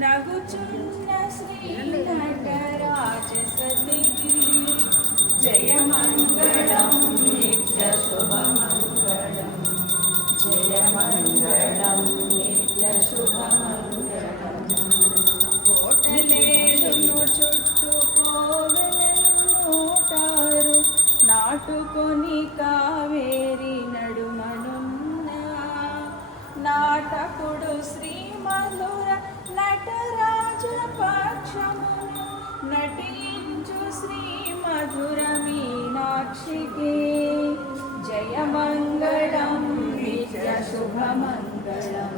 నగుచున్న శ్రీ నటరాజ సతికి జయమంగళం నిత్య శుభమంగళం జయమంగళం నిత్య శుభమంగళం కోటలేలును చుట్టూ కోవెలను నూటారు నాటుకొని కావేరి నడుమనున్న నాటకుడు శ్రీ మధుర నటరాజ పక్షమును నటించు శ్రీ మధుర మీనాక్షికి జయమంగళం నిత్య శుభమంగళం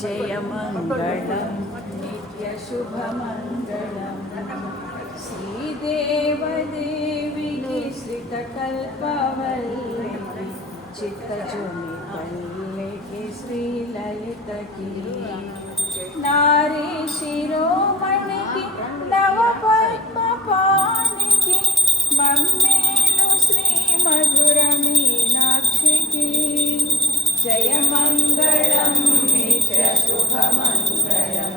జయమంగళం నిత్య శుభమంగళం శ్రీదేవదేవికి శ్రితకల్పవల్లికి చిత్తజుని పల్లికి శ్రీలలితకి నారీ శిరోమణికి నవపద్మపాణికి మమ్మేలు శ్రీ మధుర మీనాక్షికి జయమంగళం నిత్య శుభమంగళం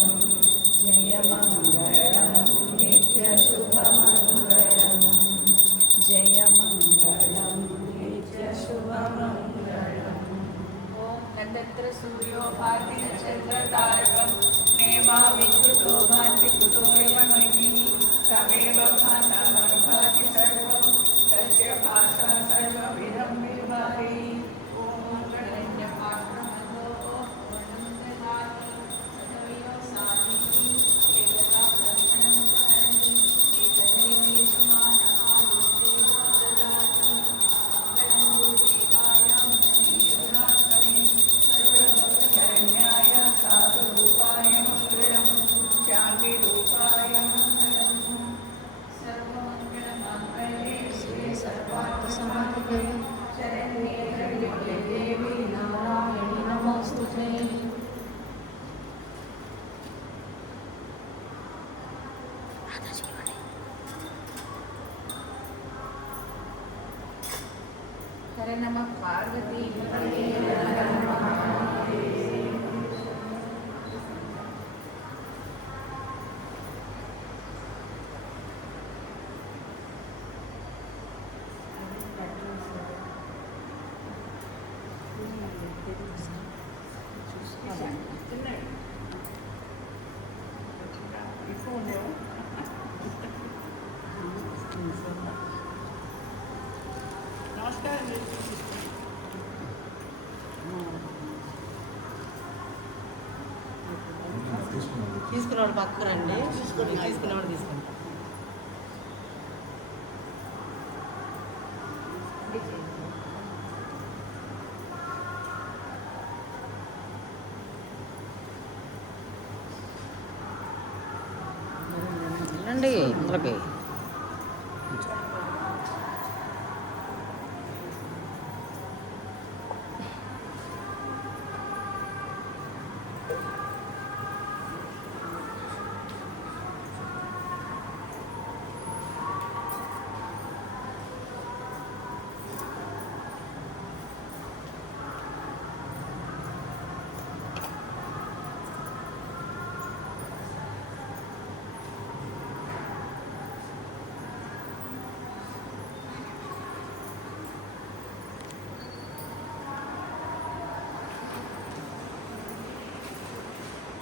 జయమంగళం నిత్య శుభమంగళం జయమంగళం నిత్య శుభమంగళం ఓం నక్షత్ర సూర్యో భాతి నక్షత్ర తారకం నేమా విద్యుతో భాతి కుతోయమణి తమేవ భాసా భాతి సర్వం తస్య భాషా సర్వవిధం నిర్వాహి ఓం గణన్య పాత్రమదో వర్ణందనాది సదవియో సాధికి ఏకదా బ్రహ్మణం కరణి ఏకదేవే సుమాన ఆదిస్తే దదాతి మంగళం దేవాయం శ్రీయురాత్మనే సర్వభక్తశరణ్యాయ సాధురూపాయ మంగళం శాంతిరూపాయ మంగళం సర్వమంగళమాంగళ్యే శివే సర్వార్థసాధికే శరణ్యే త్ర్యంబకే దేవి నారాయణి నమోస్తుతే హర నమః పార్వతీ పతయే హర నమః తీసుకున్నవాడు పక్కకు రండి తీసుకున్నవాడు తీసుకుంటాం రండి ఇందులోకి